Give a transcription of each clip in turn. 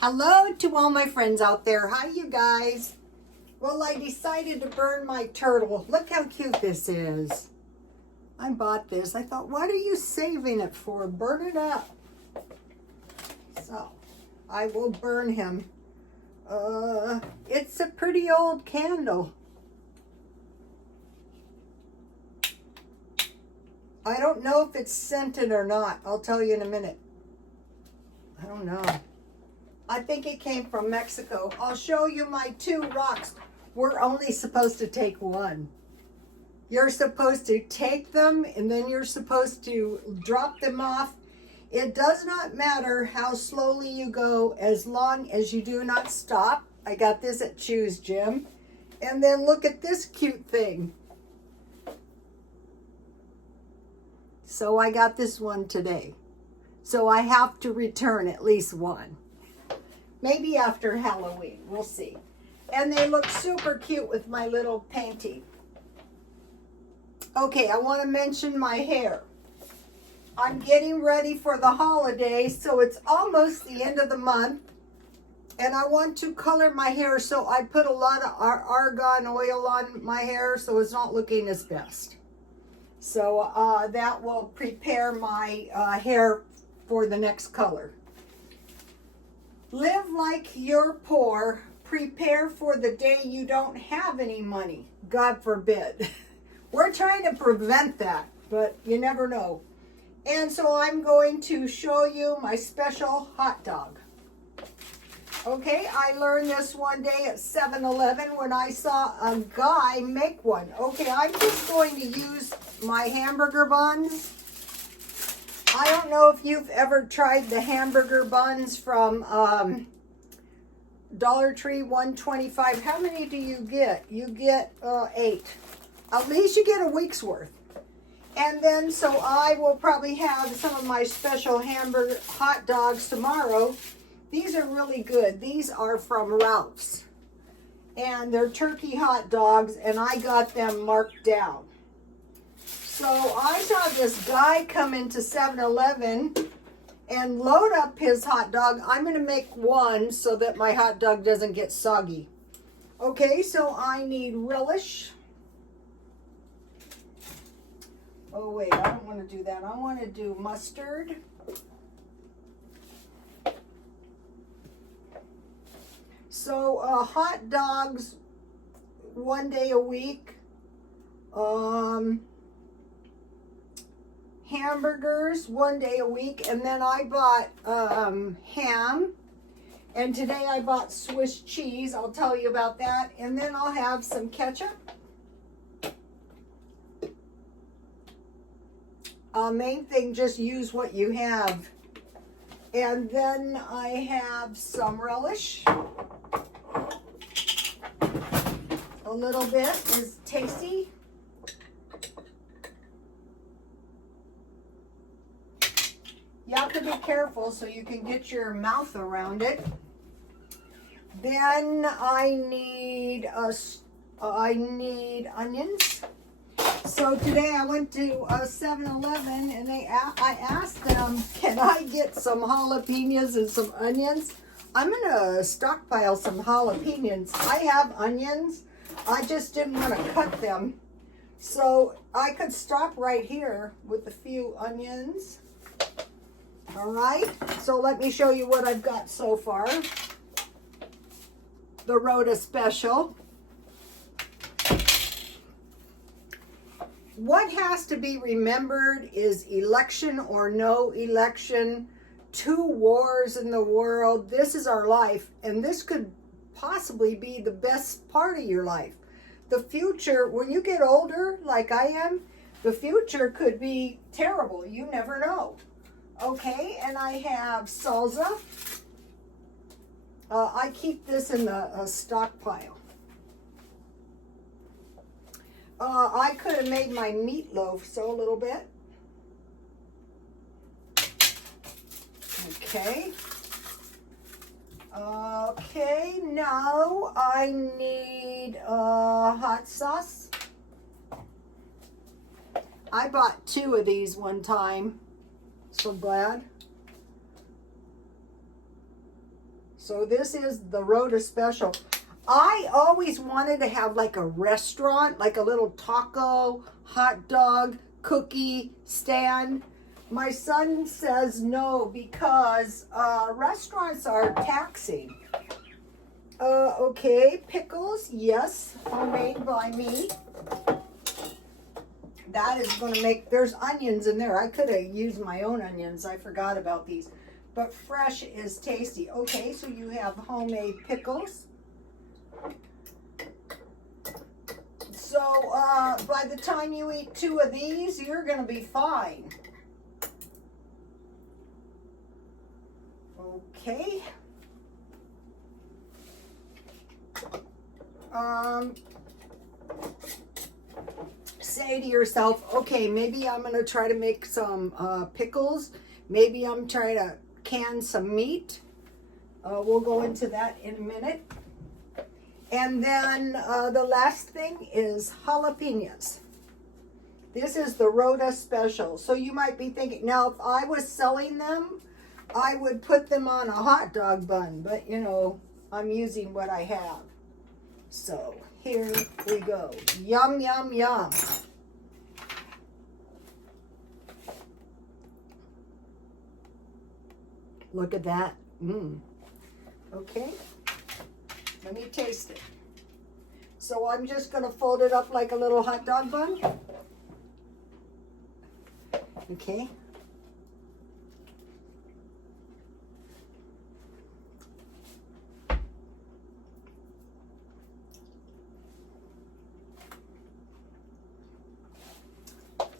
Hello to all my friends out there. Hi, you guys. Well, I decided to burn my turtle. Look how cute this is. I bought this. I thought, what are you saving it for? Burn it up. So, I will burn him. It's a pretty old candle. I don't know if it's scented or not. I'll tell you in a minute. I don't know. I think it came from Mexico. I'll show you my 2 rocks. We're only supposed to take one. You're supposed to take them and then you're supposed to drop them off. It does not matter how slowly you go as long as you do not stop. I got this at Choose Gym. And then look at this cute thing. So I got this one today. So I have to return at least one. Maybe after Halloween, we'll see. And they look super cute with my little painting. Okay, I want to mention my hair. I'm getting ready for the holidays, so it's almost the end of the month. And I want to color my hair, so I put a lot of argan oil on my hair, so it's not looking its best. So that will prepare my hair for the next color. Live like you're poor. Prepare for the day you don't have any money. God forbid. We're trying to prevent that, but you never know. And so I'm going to show you my special hot dog. Okay, I learned this one day at 7-Eleven when I saw a guy make one. Okay, I'm just going to use my hamburger buns. I don't know if you've ever tried the hamburger buns from Dollar Tree, $1.25. How many do you get? You get 8. At least you get a week's worth. And then, so I will probably have some of my special hamburger hot dogs tomorrow. These are really good. These are from Ralph's. And they're turkey hot dogs, and I got them marked down. So I saw this guy come into 7-Eleven and load up his hot dog. I'm going to make one so that my hot dog doesn't get soggy. Okay, so I need relish. Oh, wait, I don't want to do that. I want to do mustard. So hot dogs 1 day a week. Hamburgers 1 day a week, and then I bought ham, and today I bought Swiss cheese. I'll tell you about that, and then I'll have some ketchup. Main thing, just use what you have. And then I have some relish. A little bit is tasty. You have to be careful so you can get your mouth around it. Then I need onions. So today I went to 7-Eleven and I asked them, can I get some jalapenos and some onions? I'm gonna stockpile some jalapenos. I have onions. I just didn't want to cut them. So I could stop right here with a few onions. All right, so let me show you what I've got so far. The Rhoda Special. What has to be remembered is election or no election, 2 wars in the world. This is our life, and this could possibly be the best part of your life. The future, when you get older, like I am, the future could be terrible. You never know. Okay, and I have salsa. I keep this in the stockpile. I could have made my meatloaf, so a little bit. Okay. Okay, now I need hot sauce. I bought 2 of these one time. So glad. So this is the Rhoda Special. I always wanted to have like a restaurant, like a little taco, hot dog, cookie stand. My son says no because restaurants are taxing. Okay, pickles, yes, homemade by me. That is going to make, there's onions in there. I could have used my own onions. I forgot about these. But fresh is tasty. Okay, so you have homemade pickles. So by the time you eat 2 of these, you're going to be fine. Okay. Say to yourself, okay, maybe I'm going to try to make some pickles. Maybe I'm trying to can some meat. We'll go into that in a minute. And then the last thing is jalapenos. This is the Rhoda Special. So you might be thinking, now if I was selling them, I would put them on a hot dog bun. But, you know, I'm using what I have. So here we go. Yum, yum, yum. Look at that. Okay. Let me taste it. So I'm just going to fold it up like a little hot dog bun. Okay.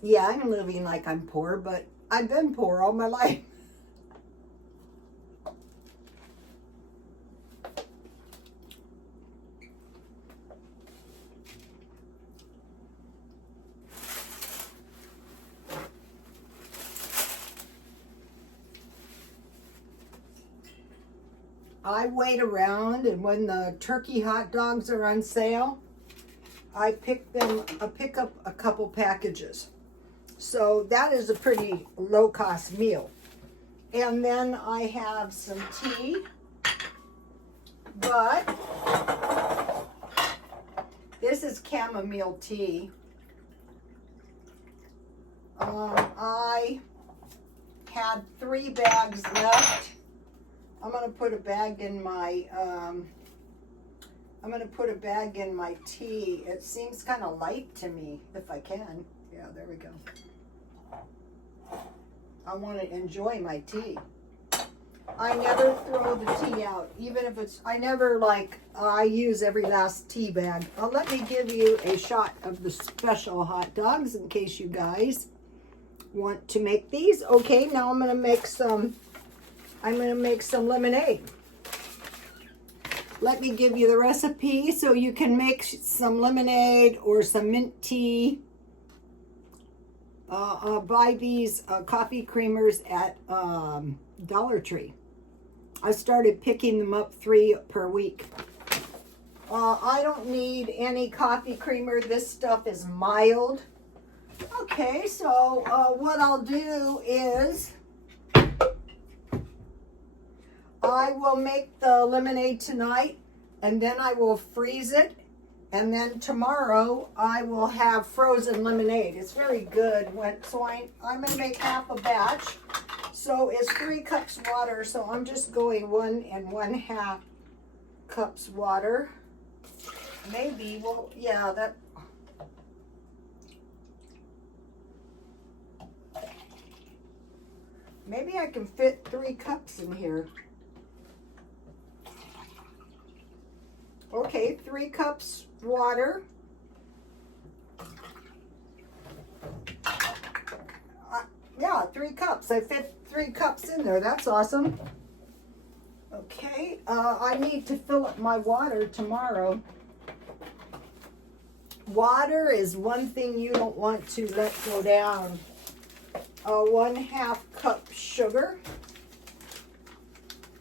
Yeah, I'm living like I'm poor, but I've been poor all my life. I wait around, and when the turkey hot dogs are on sale, I pick up a couple packages. So that is a pretty low-cost meal. And then I have some tea, but this is chamomile tea. I had 3 bags left. I'm gonna put a bag in my tea. It seems kind of light to me, if I can. Yeah, there we go. I want to enjoy my tea. I never throw the tea out, even if it's, I use every last tea bag. Let me give you a shot of the special hot dogs in case you guys want to make these. Okay, now I'm going to make some lemonade. Let me give you the recipe so you can make some lemonade or some mint tea. Buy these coffee creamers at Dollar Tree. I started picking them up 3 per week. I don't need any coffee creamer. This stuff is mild. Okay, so what I'll do is I will make the lemonade tonight, and then I will freeze it, and then tomorrow I will have frozen lemonade. It's very good. I'm going to make half a batch. So it's 3 cups water, so I'm just going 1 1/2 cups water. Maybe, well, yeah, that... Maybe I can fit 3 cups in here. Okay, 3 cups water. Yeah, 3 cups. I fit 3 cups in there. That's awesome. Okay, I need to fill up my water tomorrow. Water is one thing you don't want to let go down. 1/2 cup sugar.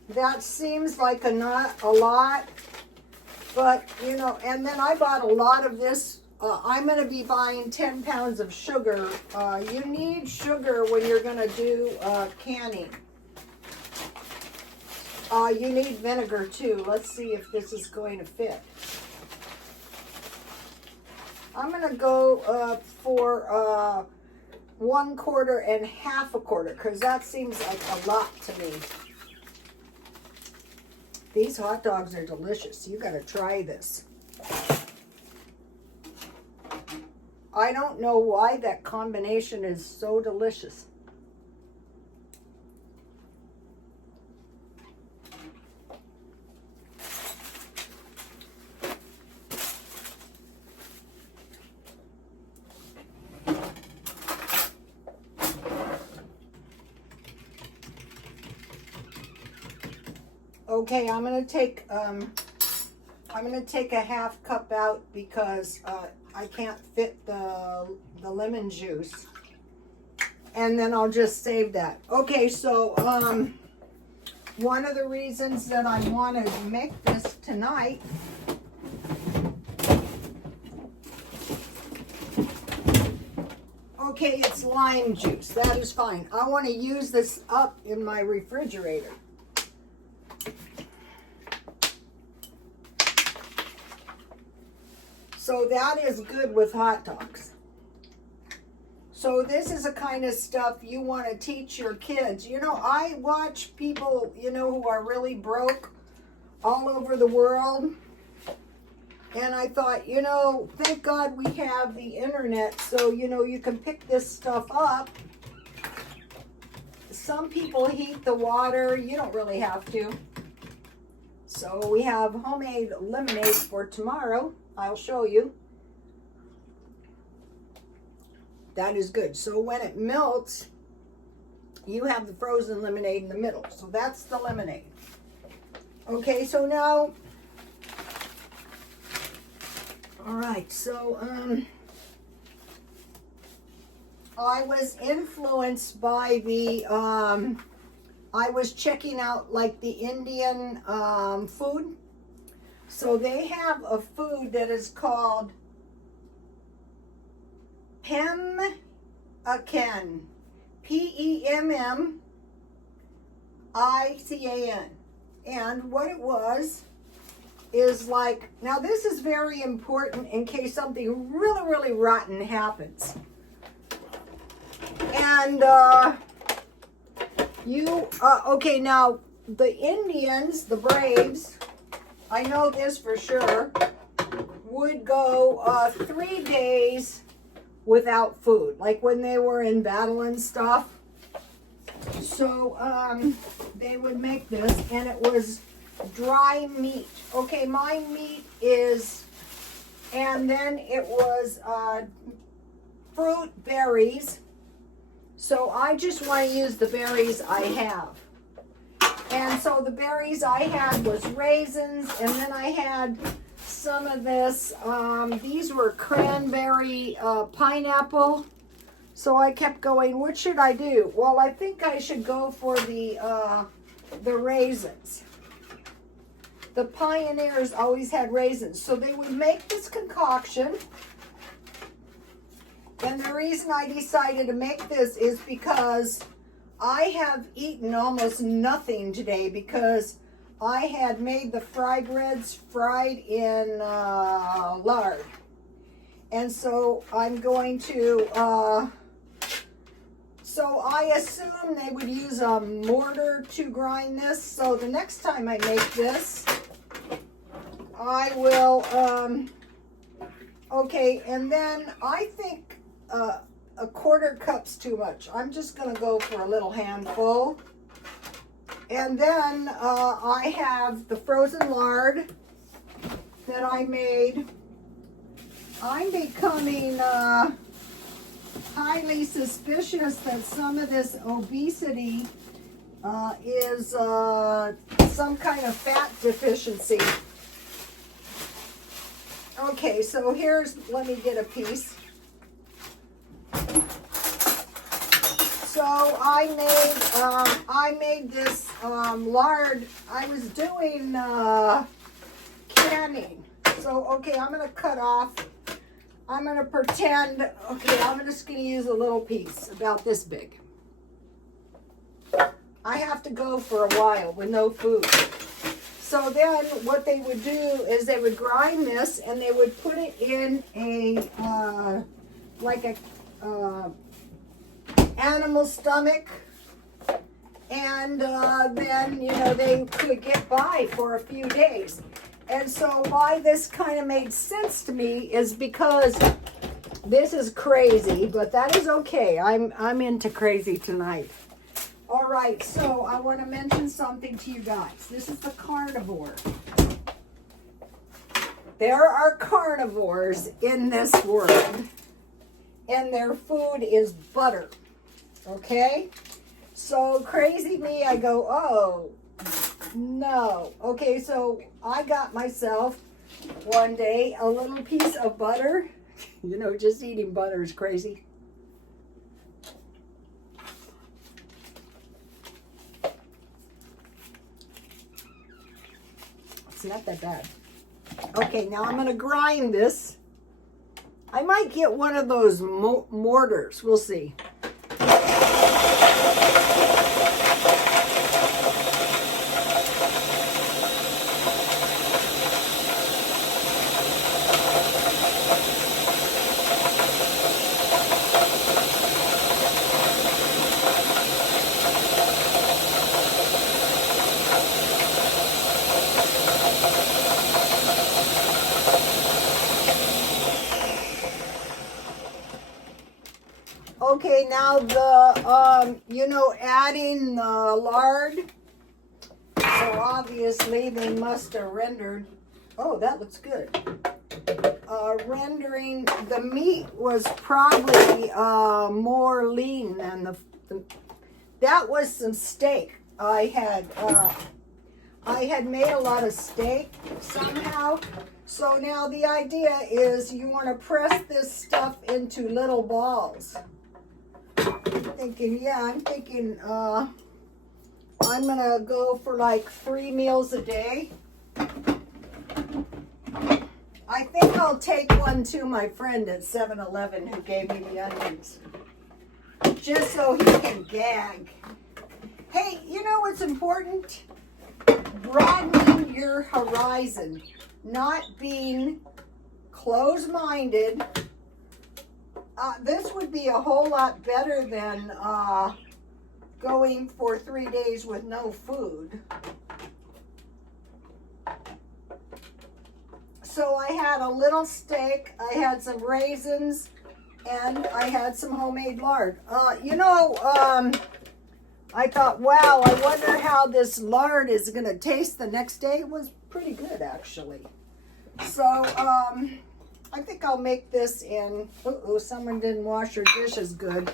That seems like not a lot. But, you know, and then I bought a lot of this. I'm going to be buying 10 pounds of sugar. You need sugar when you're going to do canning. You need vinegar too. Let's see if this is going to fit. I'm going to go for 1/4 and 1/2 quarter, because that seems like a lot to me. These hot dogs are delicious. You got to try this. I don't know why that combination is so delicious. Okay, I'm gonna take a 1/2 cup out because I can't fit the lemon juice, and then I'll just save that. Okay, so one of the reasons that I want to make this tonight okay, it's lime juice. That is fine. I want to use this up in my refrigerator. So that is good with hot dogs. So this is the kind of stuff you want to teach your kids. You know, I watch people, you know, who are really broke all over the world. And I thought, you know, thank God we have the internet, so, you know, you can pick this stuff up. Some people heat the water. You don't really have to. So we have homemade lemonade for tomorrow. I'll show you. That is good. So when it melts, you have the frozen lemonade in the middle. So that's the lemonade. Okay, so now, all right, so I was influenced by the, I was checking out like the Indian food. So they have a food that is called Pemmican, Pemmican. And what it was is like, now this is very important in case something really, really rotten happens. And okay, now the Indians, the Braves, I know this for sure, would go 3 days without food, like when they were in battle and stuff. So they would make this, and it was dry meat. Okay, my meat is, and then it was fruit, berries. So I just want to use the berries I have. And so the berries I had was raisins, and then I had some of this. These were cranberry pineapple. So I kept going, what should I do? Well, I think I should go for the raisins. The pioneers always had raisins. So they would make this concoction. And the reason I decided to make this is because I have eaten almost nothing today because I had made the fried reds fried in lard. And so I'm going to, so I assume they would use a mortar to grind this. So the next time I make this, I will, okay, and then I think a 1/4 cup's too much. I'm just going to go for a little handful. And then I have the frozen lard that I made. I'm becoming highly suspicious that some of this obesity is some kind of fat deficiency. Okay, so here's, let me get a piece. So I made this lard. I was doing canning. So, okay, I'm going to cut off. I'm going to pretend, okay, I'm just going to use a little piece about this big. I have to go for a while with no food. So then what they would do is they would grind this and they would put it in a, like a animal stomach. And then, you know, they could get by for a few days. And so why this kind of made sense to me is because this is crazy, but that is okay. I'm into crazy tonight. All right, so I want to mention something to you guys. This is the carnivore. There are carnivores in this world, and their food is butter. Okay? So crazy me, I go, oh, no. Okay, so I got myself one day a little piece of butter. You know, just eating butter is crazy. It's not that bad. Okay, now I'm going to grind this. I might get one of those mortars. We'll see. Okay, now the, you know, adding the lard. So obviously they must have rendered, oh, that looks good. Rendering, the meat was probably more lean than that was some steak. I had made a lot of steak somehow. So now the idea is you want to press this stuff into little balls. I'm thinking I'm gonna go for like 3 meals a day. I think I'll take one to my friend at 7-Eleven who gave me the onions, just so he can gag. Hey, you know what's important? Broadening your horizon, not being closed-minded. This would be a whole lot better than going for 3 days with no food. So I had a little steak, I had some raisins, and I had some homemade lard. You know, I thought, wow, I wonder how this lard is going to taste the next day. It was pretty good, actually. So, I think I'll make this in, uh-oh, someone didn't wash their dishes good.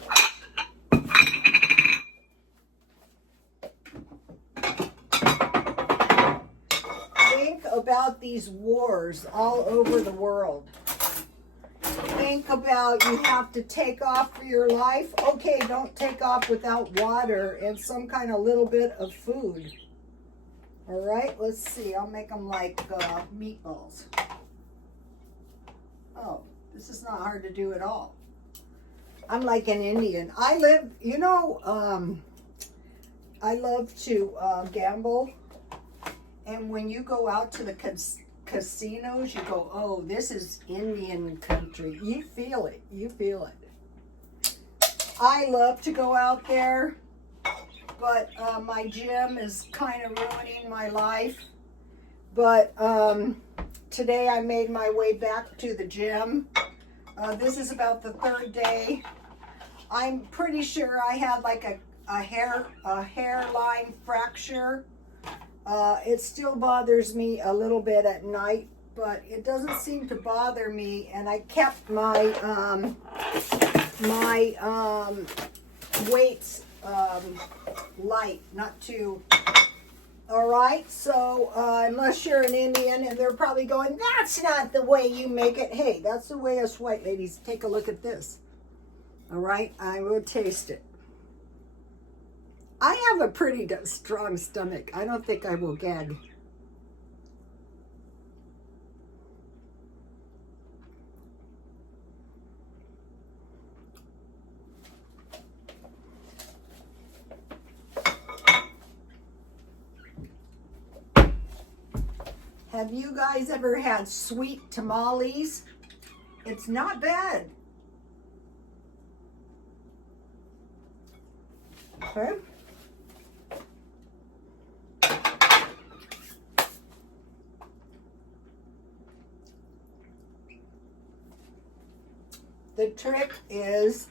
Think about these wars all over the world. Think about you have to take off for your life. Okay, don't take off without water and some kind of little bit of food. All right, let's see. I'll make them like meatballs. Oh, this is not hard to do at all. I'm like an Indian. I live, you know, I love to gamble. And when you go out to the casinos, you go, oh, this is Indian country. You feel it. You feel it. I love to go out there, but my gym is kind of ruining my life. But today I made my way back to the gym. This is about the 3rd day. I'm pretty sure I had like a hairline fracture. It still bothers me a little bit at night, but it doesn't seem to bother me. And I kept my weights light, not too. All right, so unless you're an Indian and they're probably going, that's not the way you make it. Hey, that's the way us white ladies. Take a look at this. All right, I will taste it. I have a pretty strong stomach. I don't think I will gag. Have you guys ever had sweet tamales? It's not bad. Okay. The trick is,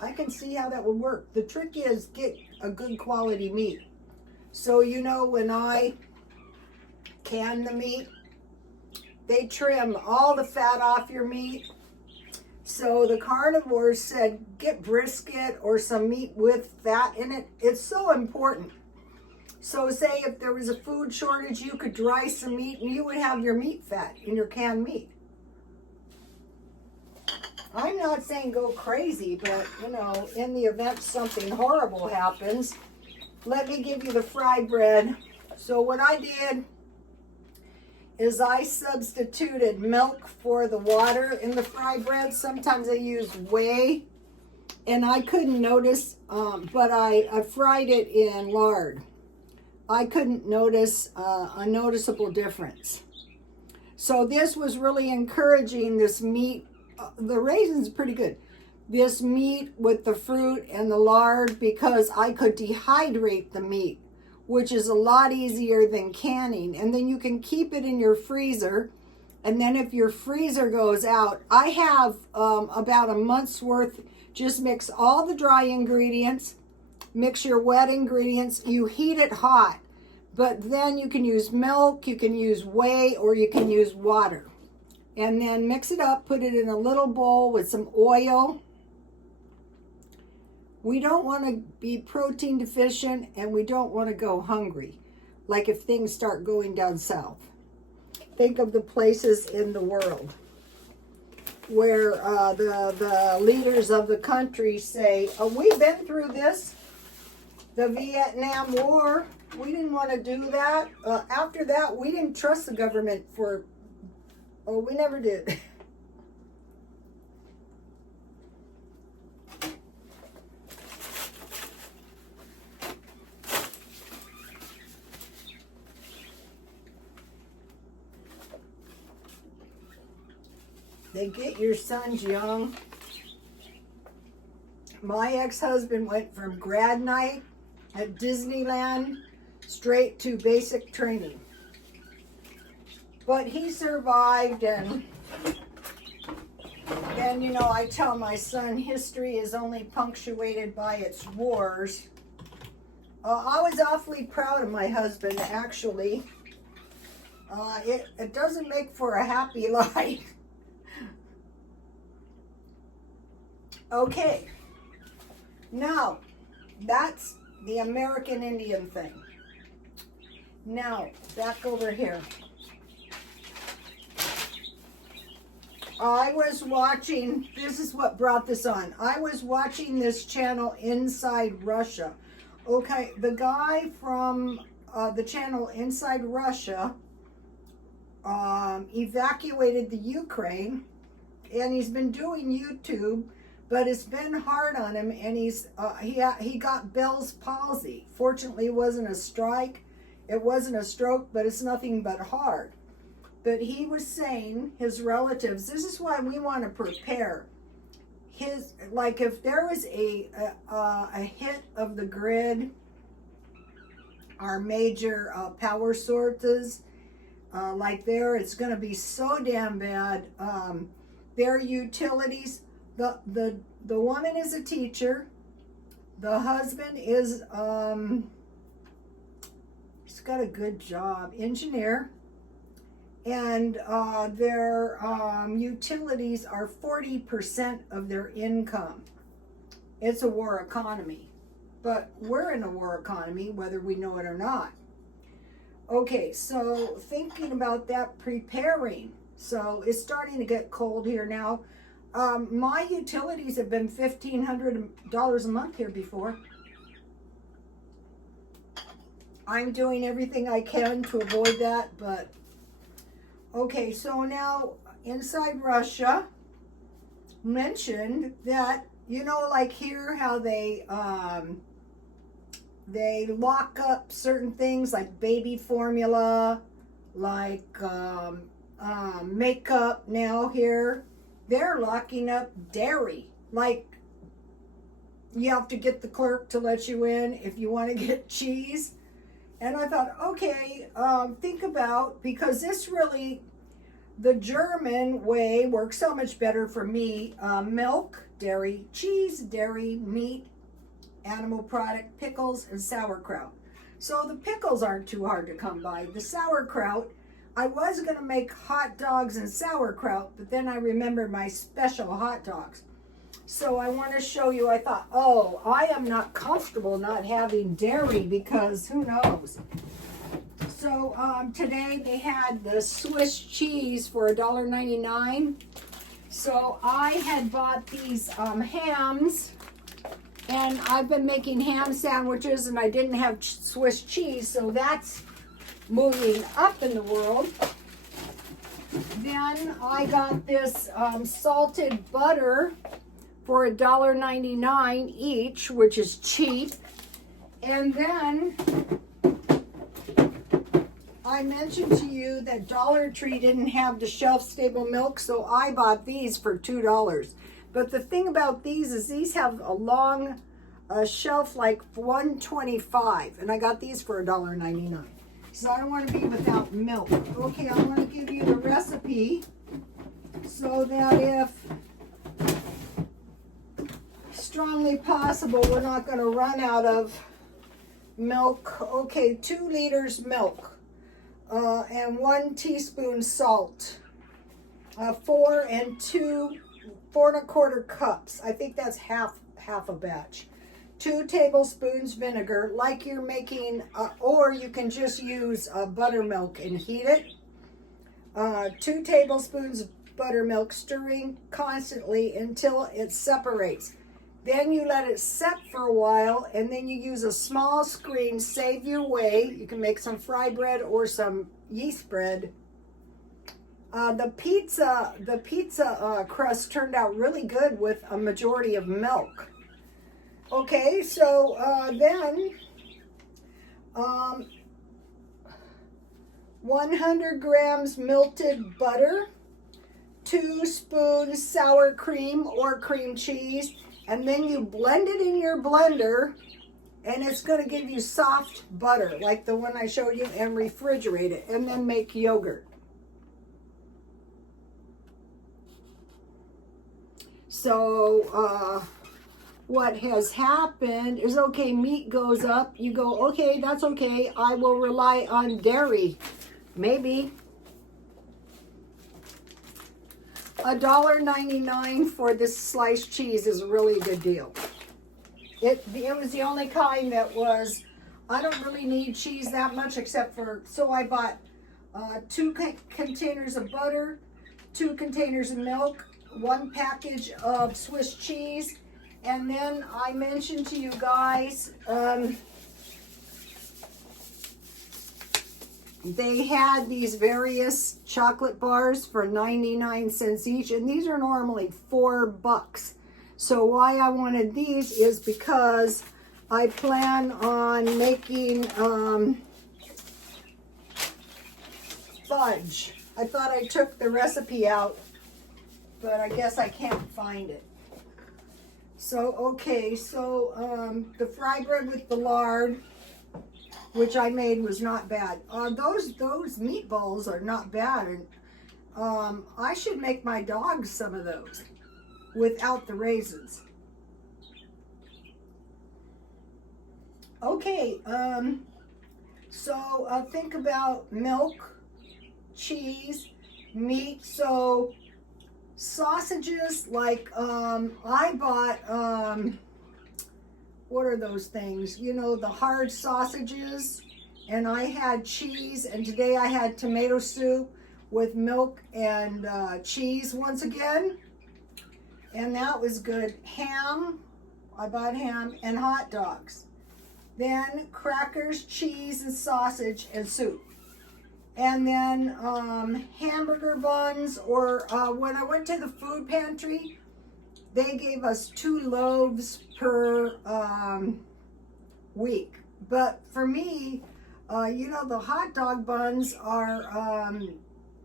I can see how that would work. The trick is get a good quality meat. So you know, when I can the meat, they trim all the fat off your meat. So the carnivores said get brisket or some meat with fat in it. It's so important. So say if there was a food shortage, you could dry some meat and you would have your meat fat in your canned meat. I'm not saying go crazy, but you know, in the event something horrible happens, let me give you the fry bread. So what I did is I substituted milk for the water in the fry bread. Sometimes I use whey, and I couldn't notice, but I fried it in lard. I couldn't notice a noticeable difference. So this was really encouraging this meat. The raisin's pretty good. This meat with the fruit and the lard, because I could dehydrate the meat, which is a lot easier than canning. And then you can keep it in your freezer. And then if your freezer goes out, I have about a month's worth. Just mix all the dry ingredients, mix your wet ingredients, you heat it hot. But then you can use milk, you can use whey, or you can use water. And then mix it up, put it in a little bowl with some oil. We don't want to be protein deficient, and we don't want to go hungry, like if things start going down south. Think of the places in the world where the leaders of the country say, oh, we've been through this, the Vietnam War. We didn't want to do that. After that, we didn't trust the government we never did. They get your sons young. My ex-husband went from grad night at Disneyland straight to basic training. But he survived, and then, you know, I tell my son history is only punctuated by its wars. I was awfully proud of my husband, actually. It doesn't make for a happy life. Okay, now that's the American Indian thing. Now, back over here. I was watching, this is what brought this on. I was watching this channel Inside Russia. Okay, the guy from the channel Inside Russia evacuated the Ukraine, and he's been doing YouTube, but it's been hard on him, and he got Bell's palsy. Fortunately, it wasn't a strike, it wasn't a stroke, but it's nothing but hard. But he was saying his relatives, this is why we want to prepare. Like if there was a hit of the grid, our major power sources, like it's going to be so damn bad. Their utilities, the woman is a teacher, the husband is he's got a good job, engineer. And their utilities are 40% of their income. It's a war economy. But we're in a war economy, whether we know it or not. Okay, so thinking about that, preparing. So it's starting to get cold here now. My utilities have been $1,500 a month here before. I'm doing everything I can to avoid that, but okay, so now Inside Russia mentioned that, you know, like here how they lock up certain things like baby formula, like makeup now here. They're locking up dairy. Like, you have to get the clerk to let you in if you want to get cheese. And I thought, okay, think about, because this really, the German way works so much better for me. Milk, dairy, cheese, dairy, meat, animal product, pickles, and sauerkraut. So the pickles aren't too hard to come by. The sauerkraut, I was going to make hot dogs and sauerkraut, but then I remembered my special hot dogs. So I want to show you, I thought, oh, I am not comfortable not having dairy because who knows. So today they had the Swiss cheese for $1.99. So I had bought these hams, and I've been making ham sandwiches, and I didn't have Swiss cheese, so that's moving up in the world. Then I got this salted butter for $1.99 each, which is cheap. And then I mentioned to you that Dollar Tree didn't have the shelf-stable milk, so I bought these for $2. But the thing about these is these have a long shelf, like $1.25, and I got these for $1.99. So I don't want to be without milk. Okay, I want to give you the recipe so that if strongly possible, we're not going to run out of milk. Okay, 2 liters milk, and 1 teaspoon salt, 4 1/4 cups. I think that's half a batch. 2 tablespoons vinegar, like you're making, or you can just use buttermilk and heat it. 2 tablespoons of buttermilk, stirring constantly until it separates. Then you let it set for a while, and then you use a small screen, save your way. You can make some fry bread or some yeast bread. The pizza crust turned out really good with a majority of milk. Okay, so then 100 grams melted butter, 2 spoons sour cream or cream cheese, and then you blend it in your blender, and it's going to give you soft butter like the one I showed you, and refrigerate it, and then make yogurt. So what has happened is, okay, meat goes up, you go, okay, that's okay, I will rely on dairy, maybe. $1.99 for this sliced cheese is a really good deal. It was the only kind that was, I don't really need cheese that much except for, so I bought 2 containers of butter, 2 containers of milk, 1 package of Swiss cheese, and then I mentioned to you guys, they had these various chocolate bars for 99 cents each, and these are normally $4. So why I wanted these is because I plan on making fudge. I thought I took the recipe out, but I guess I can't find it. So, okay, so the fry bread with the lard, which I made, was not bad. Those meatballs are not bad, and I should make my dogs some of those without the raisins. Okay, so think about milk, cheese, meat. So sausages, like I bought, what are those things? You know, the hard sausages, and I had cheese, and today I had tomato soup with milk and cheese once again, and that was good. Ham, I bought ham, and hot dogs. Then crackers, cheese, and sausage, and soup. And then hamburger buns, or when I went to the food pantry, they gave us 2 loaves per week. But for me, You know, the hot dog buns are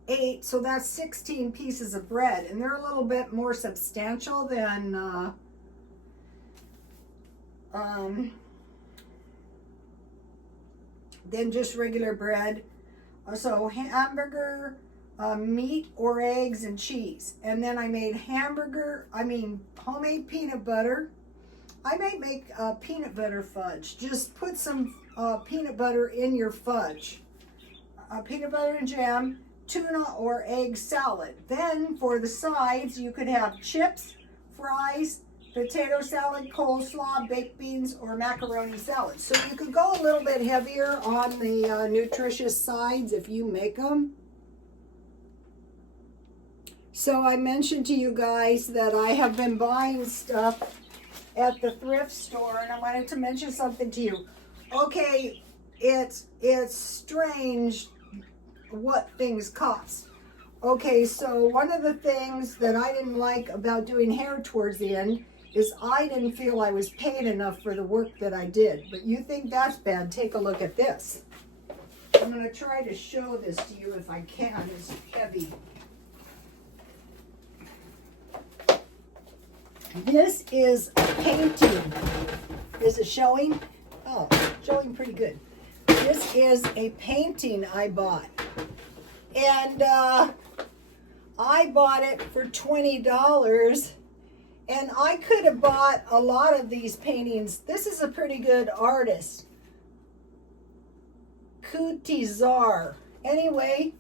8, so that's 16 pieces of bread, and they're a little bit more substantial than just regular bread. So hamburger, meat or eggs and cheese. And then I made homemade peanut butter. I may make peanut butter fudge. Just put some peanut butter in your fudge. Peanut butter and jam, tuna or egg salad. Then for the sides, you could have chips, fries, potato salad, coleslaw, baked beans, or macaroni salad. So you could go a little bit heavier on the nutritious sides if you make them. So I mentioned to you guys that I have been buying stuff at the thrift store, and I wanted to mention something to you. Okay, it's strange what things cost. Okay, so one of the things that I didn't like about doing hair towards the end is I didn't feel I was paid enough for the work that I did. But you think that's bad, take a look at this. I'm going to try to show this to you if I can. It's heavy. This is a painting. Is it showing? Oh, showing pretty good. This is a painting I bought. And I bought it for $20. And I could have bought a lot of these paintings. This is a pretty good artist. Kutizar. Anyway,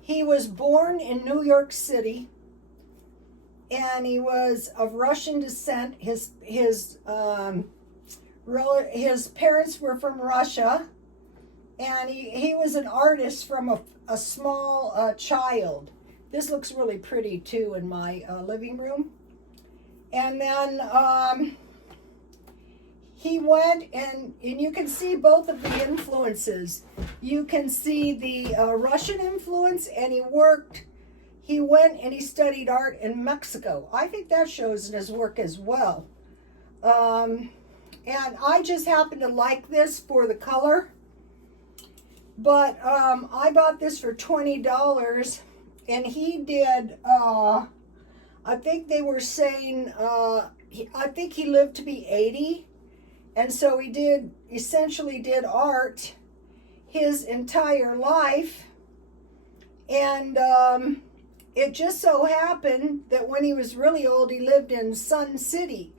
he was born in New York City. And he was of Russian descent. His parents were from Russia. And he was an artist from a small child. This looks really pretty too in my living room. And then he went and you can see both of the influences. You can see the Russian influence, and he went and he studied art in Mexico. I think that shows in his work as well. And I just happen to like this for the color. But I bought this for $20, and he did, I think they were saying, I think he lived to be 80. And so he essentially did art his entire life. And it just so happened that when he was really old, he lived in Sun City.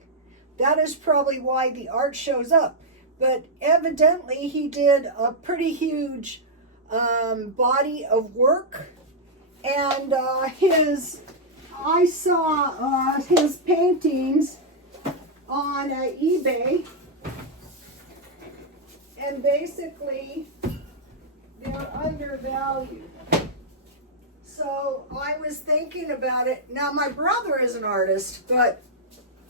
That is probably why the art shows up. But evidently he did a pretty huge body of work. And I saw his paintings on eBay. And basically, they're undervalued. So I was thinking about it. Now, my brother is an artist, but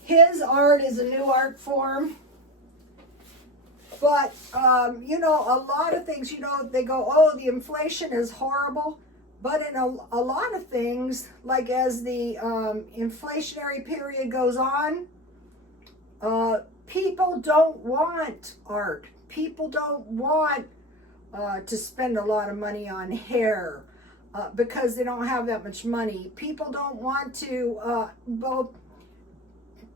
his art is a new art form. But, you know, a lot of things, you know, they go, oh, the inflation is horrible. But in a lot of things, like as the inflationary period goes on, people don't want art. People don't want to spend a lot of money on hair because they don't have that much money. People don't want to,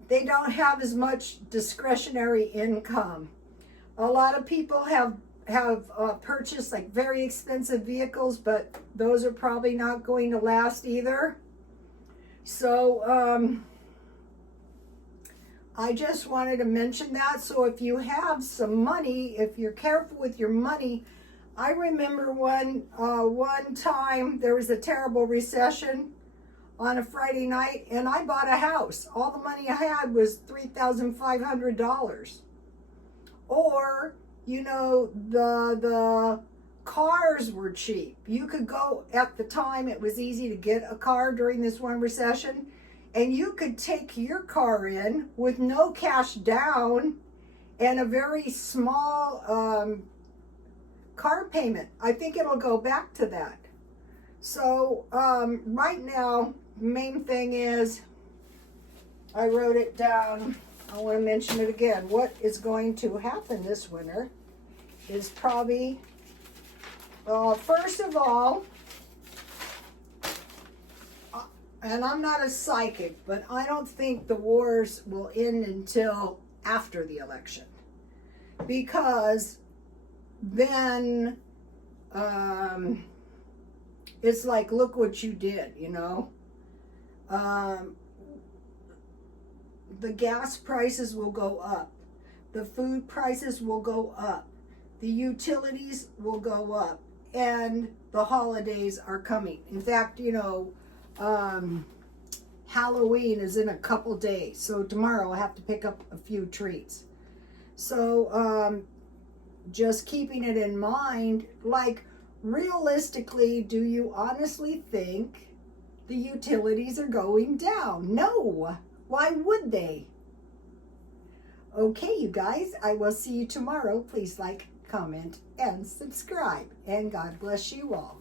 they don't have as much discretionary income. A lot of people have purchased like very expensive vehicles, but those are probably not going to last either. So I just wanted to mention that. So if you have some money, if you're careful with your money, I remember one time there was a terrible recession on a Friday night, and I bought a house. All the money I had was $3,500. Or, you know, the cars were cheap. You could go, at the time, it was easy to get a car during this one recession, and you could take your car in with no cash down and a very small car payment. I think it'll go back to that. So right now, main thing is, I wrote it down. I want to mention it again. What is going to happen this winter is probably First of all, and I'm not a psychic, but I don't think the wars will end until after the election. Because then it's like, look what you did, you know. The gas prices will go up. The food prices will go up. The utilities will go up. And the holidays are coming. In fact, you know, Halloween is in a couple days. So tomorrow I'll have to pick up a few treats. So just keeping it in mind, like, realistically, do you honestly think the utilities are going down? No. Why would they? Okay, you guys, I will see you tomorrow. Please like, comment, and subscribe. And God bless you all.